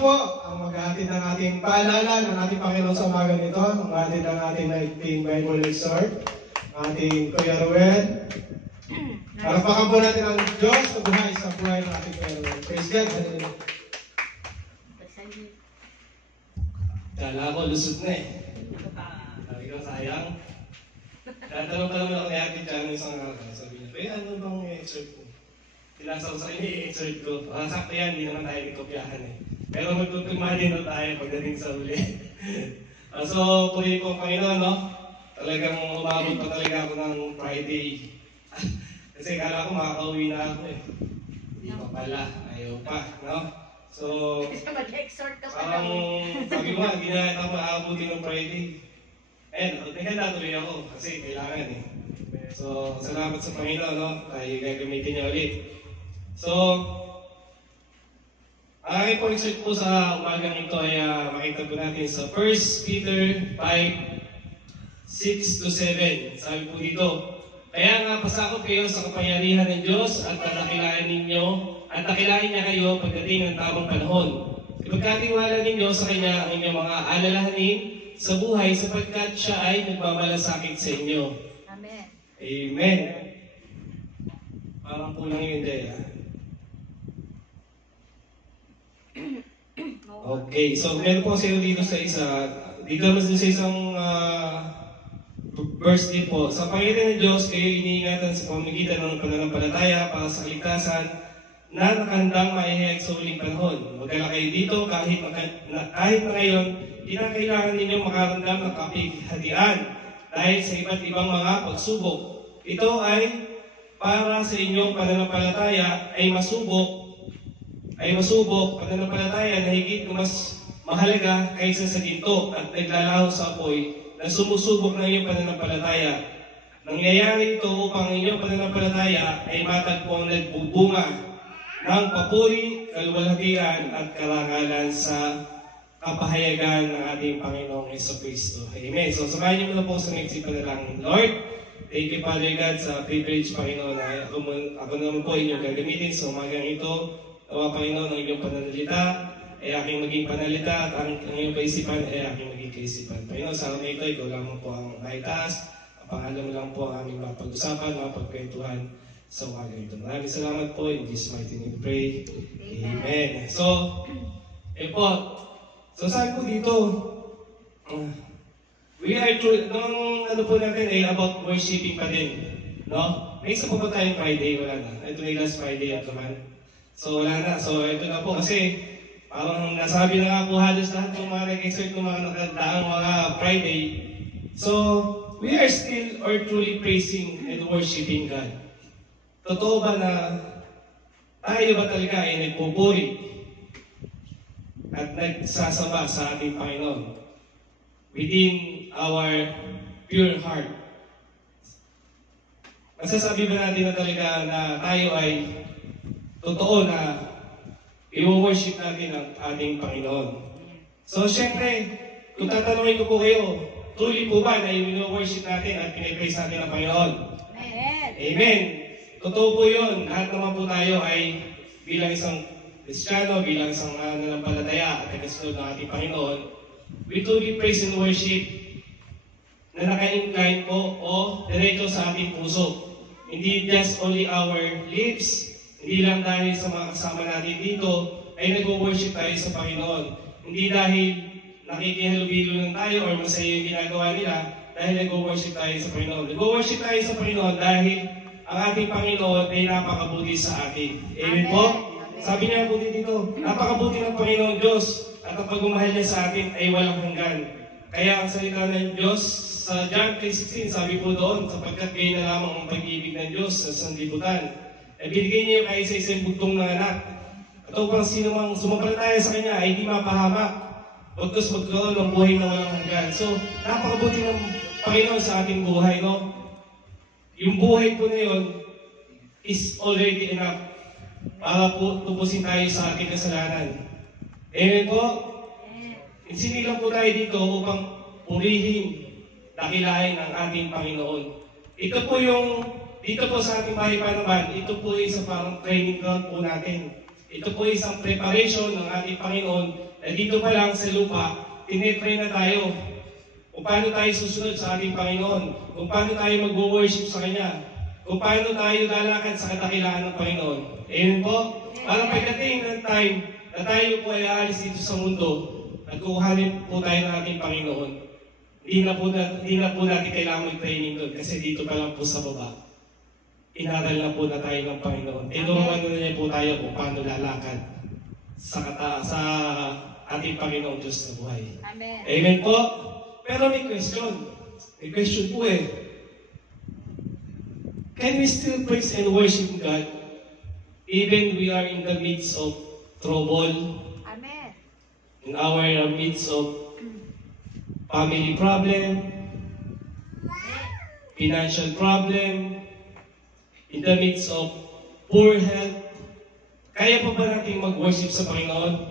po ang maghahatid ng ating paalala ng ating Panginoon sa umaga nito. Maghahatid ng ating Nighting Bible Resort, ating Kuya Ruel. Parapakan po natin ang Diyos sa buhay ng ating Kuya Ruel. Praise God. Hallelujah. Kala ko, lusot na eh. Sabi ko, sayang. Tatanong pa naman ako ni Ate Chan isang araw. Sabi niya, ano bang i-exert ko? Tinasa ko sa kanya i-exert ko. Sakto yan, hindi naman tayo ikopyahan eh. Pero magtutugma din na tayo pagdating sa huli. So, puli ko Panginoon, no? Talagang umabot pa talaga ako ng Friday. Kasi kala ko makakauwi na ako eh. Hindi pa pala, ayaw pa, no? So, parang sabi mo, hindi na ito maaabuti ng Friday. Naganda tuloy ako kasi kailangan eh. So, salamat sa Panginoon, no? Tayo gagamitin niya ulit. So, ang aking pag-exert po sa umagang ito ay makita po natin sa 1 Peter 5:6-7. Sabi po dito, kaya nga pasakop kayo sa kapangyarihan ng Diyos at takilain niya kayo pagdating ng tamang panahon. Ipagkatiwala ninyo sa Kanya ang inyong mga alalahanin sa buhay sapagkat siya ay nagmamalasakit sa inyo. Amen. Amen. Parang kulang yun, Jaya. Okay, so meron po sa'yo dito sa isa. Dito naman sa isang verse din po. Sa Panginoon ng Diyos, kayo iniingatan sa pamamagitan ng pananampalataya para sa kaligtasan na nakandang maihayag sa huling panahon. Magdala kayo dito kahit na ngayon, kailangan ninyong makaramdam ng kapighatian dahil sa iba't ibang mga pagsubok. Ito ay para sa inyong pananampalataya ay masubok, pananampalataya na higit mas mahalaga kaysa sa ginto at naglalaho sa apoy na sumusubok ng iyong pananampalataya. Nangyayari ito upang inyong pananampalataya ay matagpuang nagbubunga ng papuri, kaluwalhatian at karangalan sa kapahayagan ng ating Panginoong Jesucristo. Amen. So, samahan niyo muna po sa maiksi panalangin. Lord, thank you, Father God, sa privilege, Panginoon, na ako naman po inyong gagamitin sa umagang ito. Nawa, Panginoon, ang inyong pananalita ay aking maging panalita at ang inyong kaisipan ay aking maging kaisipan. Panginoon, sa amin ito, ikaw lamang po ang maitaas. Ang pangalan mo lang po ang aming mapag-usapan, mapagkwentuhan sa umagang ito. Maraming salamat po. In Jesus' mighty name we pray. Amen. So, So sabi po dito, we are true, nung ano po natin ay about worshiping pa din, no? May isa po ba tayong Friday? Wala na. Ito na last Friday at naman. So wala na. So ito na po kasi parang nasabi na nga po halos lahat ng mga nag-exert ng mga nakadaang mga Friday. So we are still or truly praising and worshiping God. Totoo ba na tayo ba talaga ay nagpupuri at nagsasamba sa ating Panginoon within our pure heart? Masasabi ba natin na talaga na tayo ay totoo na i-worship natin ang ating Panginoon? So, syempre, kung tatanungin ko po kayo, truly po ba na i-worship natin at pinipraise natin ang Panginoon? Amen. Amen. Totoo po yun. Lahat naman po tayo ay bilang isang Kristiyano, bilang isang nanampalataya at nagkasunod ng ating Panginoon, we truly praise and worship na naka-incline po o diretso sa ating puso. Hindi just only our lips, hindi lang dahil sa mga kasama natin dito ay nag-worship tayo sa Panginoon. Hindi dahil nakikihalubilo lang tayo or masaya yung ginagawa nila, dahil nag-worship tayo sa Panginoon. Nag-worship tayo sa Panginoon dahil ang ating Panginoon ay napakabuti sa atin. Amen po? Sabi niya po dito, napakabuti ng Panginoon Diyos at ang pagmamahal niya sa atin ay walang hanggan. Kaya ang salita ng Diyos sa John 3:16, sabi po doon, sapagkat kayo na lamang ang pag-ibig ng Diyos sa sanlibutan. Ay binigay niya yung kaisa-isang bugtong ng anak. At upang sino mang sumampalataya sa Kanya ay di mapahamak, pagkas magkaroon ng buhay na walang hanggan. So, napakabuti ng Panginoon sa ating buhay, no? Yung buhay po na yun is already enough para po tubusin tayo sa ating kasalanan. Amen po? Sinilang po tayo dito upang purihin, dakilain ang ating Panginoon. Ito po yung, dito po sa ating bahay pa naman, ito po yung sa parang training ground po natin. Ito po isang preparation ng ating Panginoon na dito pa lang sa lupa, tinitry na tayo kung paano tayo susunod sa ating Panginoon, kung paano tayo mag-worship sa Kanya, kung paano tayo lalakad sa kadakilaan ng Panginoon. Amen po? Para pagdating ng time na tayo po ay aalis dito sa mundo at kukuhanin po tayo ng ating Panginoon, hindi na po natin kailangan mag-training doon kasi dito pa lang po sa baba. Inaral na po na tayo ng Panginoon. Tinuruan na niya po tayo kung paano lalakad sa ating Panginoon Diyos na buhay. Amen. Amen po? Pero may question. May question po eh. Can we still praise and worship God even we are in the midst of trouble? Amen. In our midst of family problem, financial problem, in the midst of poor health, kaya pa ba natin mag-worship sa Panginoon?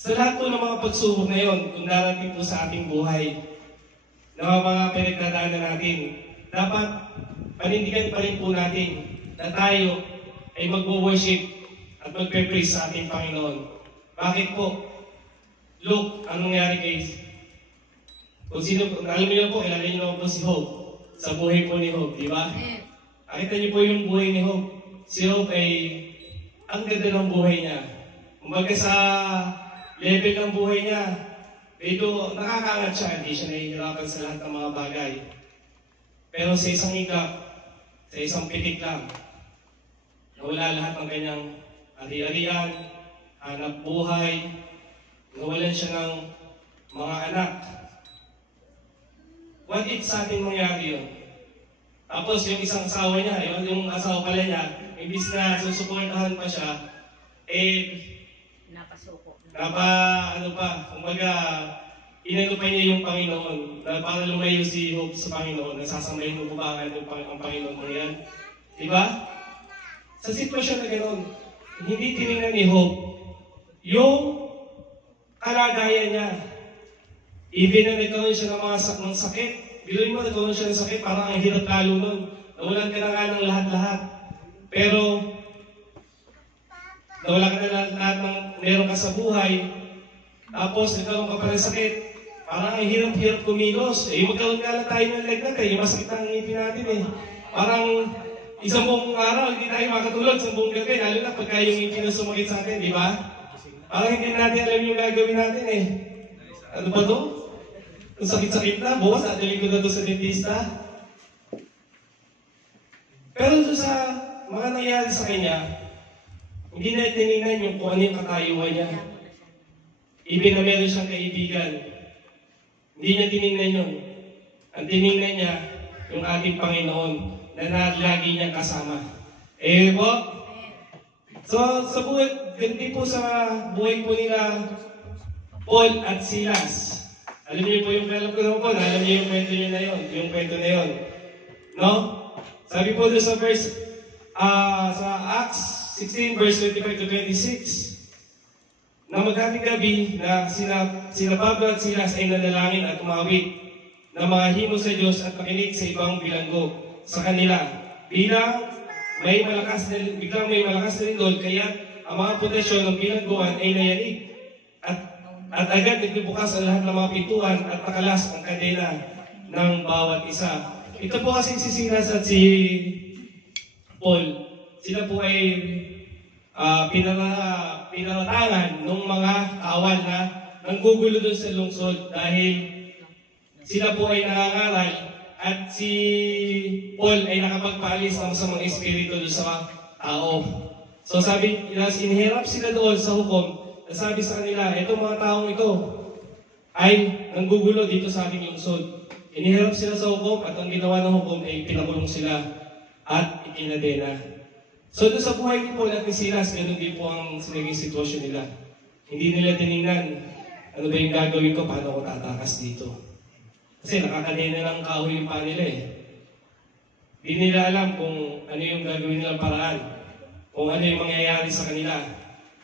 Sa lahat po ng mga pagsubok na yun, kung darating po sa ating buhay, na mga pinagdadaanan natin, dapat panindigan pa rin po natin na tayo ay mag-worship at mag-praise sa ating Panginoon. Bakit po? Look, anong nangyari guys? Kung sino, alam niyo po, ilalagay niyo naman po si Hope. Sa buhay po ni Hope, di ba? Nakita niyo po yung buhay ni Hope. Si Hope ay ang ganda ng buhay niya. Kumbaga sa level ng buhay niya, medyo nakakaangat siya. Hindi siya nahihirapan sa lahat ng mga bagay. Pero sa isang higap, sa isang pitik lang, nawala lahat ng kanyang ari-arian, hanap buhay, nawalan siya ng mga anak. What if sa atin mangyari yun? Tapos yung isang asawa niya, yung asawa pala niya, imbis na susuportahan pa siya, Napasuko. Kumbaga, inano pa niya yung Panginoon, na para lumayo si Hope sa Panginoon, nasasambahin mo ba ang Panginoon mo yan? Diba? Sa sitwasyon na gano'n, hindi tinignan ni Hope yung kalagayan niya. Even na nagkaroon siya ng sakit, biluin mo, nagkaroon siya ng sakit, parang ang hirap lalo nun. Nawalan ka na nga ng lahat-lahat. Pero, nawalan ka na lahat ng meron ka sa buhay, tapos nagkaroon ka pa ng sakit, parang ang hirap-hirap kumilos. Magkaroon nga lang tayo ng lagnat yung masakit ang ngipin natin Parang isang buong araw, hindi tayo makatulog sa buong gabi, lalo na pagka yung ngipin na sumakit sa atin, di ba? Parang hindi natin alam yung gagawin natin Ano ba to? Kung sakit-sakit na, bukas, adaling ko na to sa dentista. Pero doon sa mga nangyari sa kanya, hindi na tinignan yung kung ano yung katayuan niya. Even na meron siyang kaibigan, hindi niya tinignan yun. Ang tinignan niya, yung ating Panginoon, na lagi niyang kasama. Po? So, sa buhay, ganti po sa buhay po nila, Paul at Silas. Alam niyo po yung alam ko naman po, alam niyo yung kwento niyo na yun, yung kwento na yun. No? Sabi po doon sa verse, sa Acts 16 verse 25 to 26, na maghating gabi na sila Pablo at Silas ay nanalangin at umawit na mga himo sa Diyos at makinig sa ibang bilanggo sa kanila. Biglang may malakas na lindol, kaya ang mga pundasyon ng bilangguan ay nayanig. At agad nagbubukas ang lahat ng mga pintuan at nakalas ang kadena ng bawat isa. Ito po kasi si Silas at si Paul. Sila po ay pinaratangan ng mga kawal na nanggugulo doon sa lungsod dahil sila po ay nangangaral at si Paul ay nakapagpaalis ng masamang espiritu doon sa tao. So sabi, inihirap sila doon sa hukom. Sabi sa kanila, itong mga taong ito ay nanggugulo dito sa ating lungsod. Inihirap sila sa hukom at ang ginawa ng hukom ay pinakulong sila at ikinadena. So doon sa buhay ni Paul at ni Silas, ganun din po ang naging sitwasyon nila. Hindi nila tinignan, ano ba yung gagawin ko, paano ko tatakas dito. Kasi nakakadena ng kahoy yung pa nila Hindi nila alam kung ano yung gagawin nilang paraan, kung ano yung mangyayari sa kanila.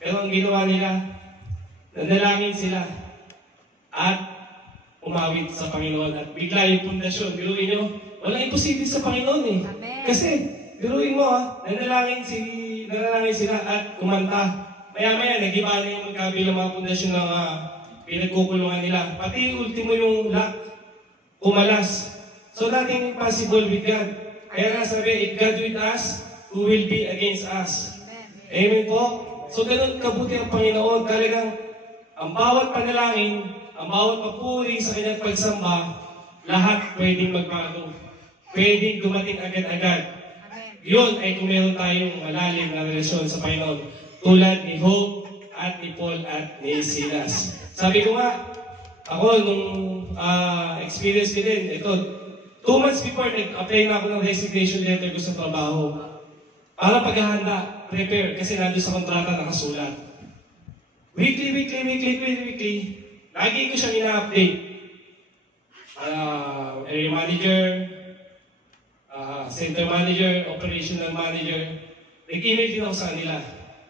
Pero ang ginawa nila, nanalangin sila at umawit sa Panginoon at bigla yung pundasyon. Biruin nyo, walang imposible sa Panginoon Amen. Kasi biruin mo nanalangin sila at kumanta. Maya-maya, nag-iba na yung magkabilang mga pundasyon ng pinagkukulungan nila. Pati yung ultimo yung lock, umalas. So nothing impossible with God. Kaya nga sabi, if God with us, who will be against us? Amen po? So ganun kabuti ang Panginoon. Talagang ang bawat panalangin, ang bawat papuri sa kanyang pagsamba, lahat pwedeng magbago. Pwedeng dumating agad-agad. Yun ay kung meron tayong malalim na relasyon sa Panginoon. Tulad ni Hope at ni Paul at ni Silas. Sabi ko nga, ako nung experience ko din, ito, 2 months before, nag-apply na ako ng resignation letter ko sa trabaho. Para paghahanda, prepare, kasi nandun sa kontrata nakasulat. Weekly, lagi ko siyang ina-update. Area manager, center manager, operational manager. Nag-email din ako sa kanila.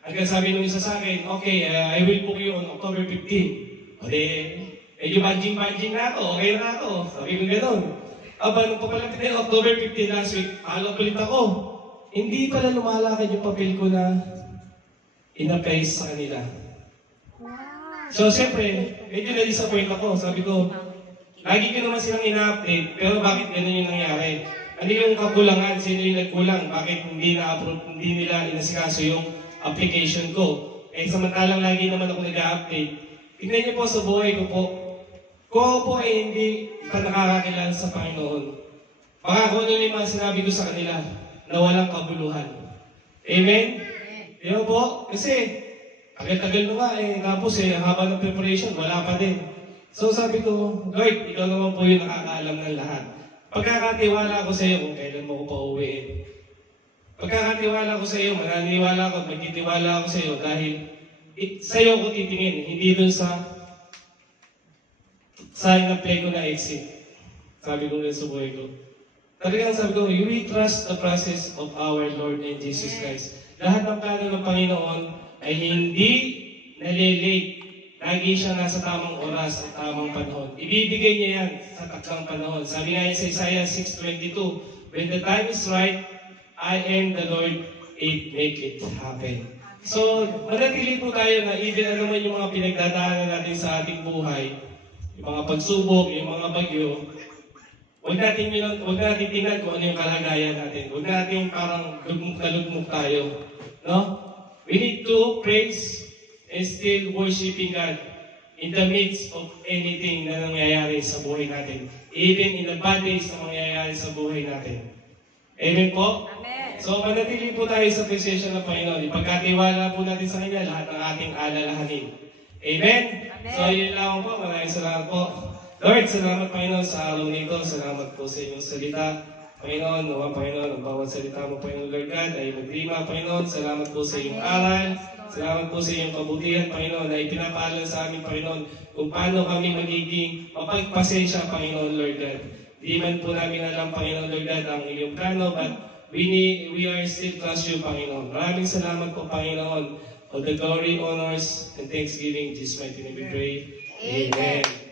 Hanggang sabi nung isa sa akin, okay, I will book you on October 15. O de, medyo banjing na ako, okay na ako. Sabi ko gano'n. Nung papalapit na October 15 last week, ulit ako. Hindi pala lumalakad yung papel ko na in-apply sa kanila. So, siyempre, medyo na-disappoint ako. Sabi ko, lagi ko naman silang ina-update, pero bakit ganun yung nangyari? Ano yung kakulangan? Sino yung nagkulang? Bakit hindi na-approve, hindi nila inasikaso yung application ko? Samantalang lagi naman ako nag-update. Tignan niyo po sa buhay ko po. Kung ako po ay hindi pa nakakakilala sa Panginoon, baka kung ano yung mga sinabi ko sa kanila na walang kabuluhan. Amen? Diba po? Kasi, tagal-tagal mo nga tapos ang haba ng preparation, wala pa din. So sabi ko, Lord, ikaw naman po yung nakakaalam ng lahat. Pagkakatiwala ko sa iyo kung kailan mo ko pauwiin. Pagkakatiwala ko sa iyo, mananiniwala ako at magtitiwala ako sa iyo dahil sa iyo ko titingin, hindi dun sa in-apply ko na exit. Sabi ko rin sa buhay ko. Talagang sabi ko, we trust the process of our Lord and Jesus Christ. Lahat ng plano ng Panginoon ay hindi nalilate. Lagi siya nasa tamang oras at tamang panahon. Ibibigay niya yan sa takdang panahon. Sabi nga sa Isaiah 6:22, when the time is right, I am the Lord, make it happen. So, manatili po tayo na even ano man yung mga pinagdadaanan natin sa ating buhay, yung mga pagsubok, yung mga bagyo, huwag natin tingnan kung ano yung kalagayan natin. Huwag natin parang lugmok na lugmok tayo. No? We need to praise and still worshiping God in the midst of anything na nangyayari sa buhay natin. Even in the bad days na mangyayari sa buhay natin. Amen po? Amen. So, manatili po tayo sa presensya ng Panginoon. Ipagkatiwala po natin sa Kanya lahat ng ating alalahanin. Amen? Amen. So, yun lang po. Maraming salamat po. Lord, salamat Panginoon sa araw nito. Salamat po sa inyong salita. Panginoon, nawa Panginoon, ang bawat salita mo Panginoon Lord God ay maglima Panginoon. Salamat po sa iyong aral. Salamat po sa iyong kabutihan Panginoon na ipinapaalam sa amin Panginoon kung paano kami magiging mapagpasensya Panginoon Lord God. Di man po namin alam Panginoon Lord God ang iyong plano but we are still trust you Panginoon. Maraming salamat po Panginoon. All the glory, honors, and thanksgiving, in Jesus' mighty name we pray. Amen.